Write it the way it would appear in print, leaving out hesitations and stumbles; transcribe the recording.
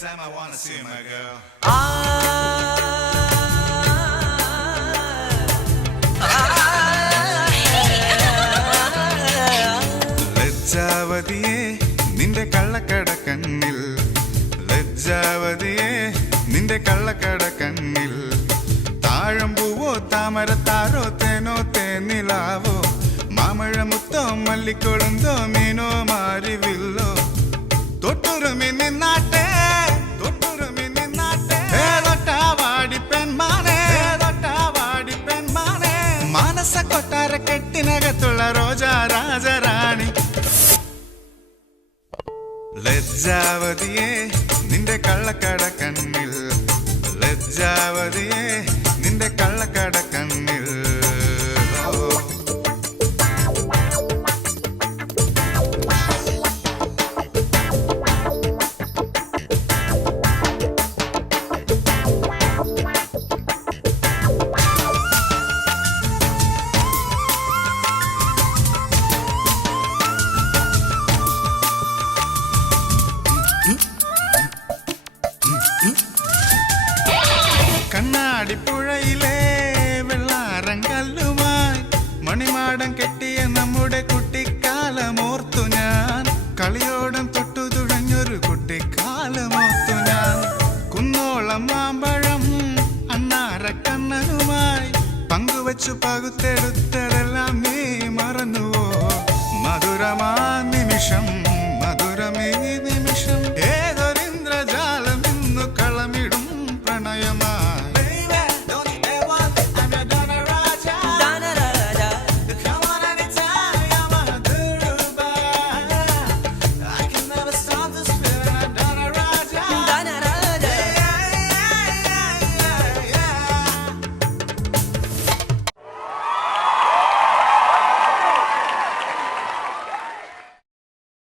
time I wanna see my girl. ലജ്ജാവതിയെ നിന്റെ കള്ളക്കട കണ്ണിൽ, ലജ്ജാവതിയെ നിന്റെ കള്ളക്കട കണ്ണിൽ, താഴമ്പൂവോ താമരത്താരോ തേനോ തേനിലാവോ, മാമഴമുത്തോ മല്ലിക്കൊളുന്തോ മീനോ മാരിവില്ലോ, തൊട്ടുറുമി നിന്നാട്ടെ തൊട്ടുറുമി നിന്നാട്ടെ, തൊട്ടാവാടി പെൺമാനെ തൊട്ടാവാടി പെൺമാനെ, മാനസ കൊട്ടാര കെട്ടിനകത്തുള്ള റോജാ രാജറാണി. ലജ്ജാവതിയെ നിന്റെ കള്ളക്കട കണ്ണിൽ, ലജ്ജാവതിയെ നിന്റെ കള്ളക്കട കണ്ണിൽ. കണ്ണാടിപ്പുഴയിലെ വെള്ളാരങ്കല്ലുമായി മണിമാടം കെട്ടിയ നമ്മുടെ കുട്ടിക്കാലമോർത്തു ഞാൻ, കളിയോടം തൊട്ടു തുഴഞ്ഞൊരു കുട്ടിക്കാലമോർത്തു ഞാൻ, കുന്നോളം മാമ്പഴം അണ്ണാരക്കണ്ണനുമായി പങ്കുവച്ചു പകുത്തെടുത്ത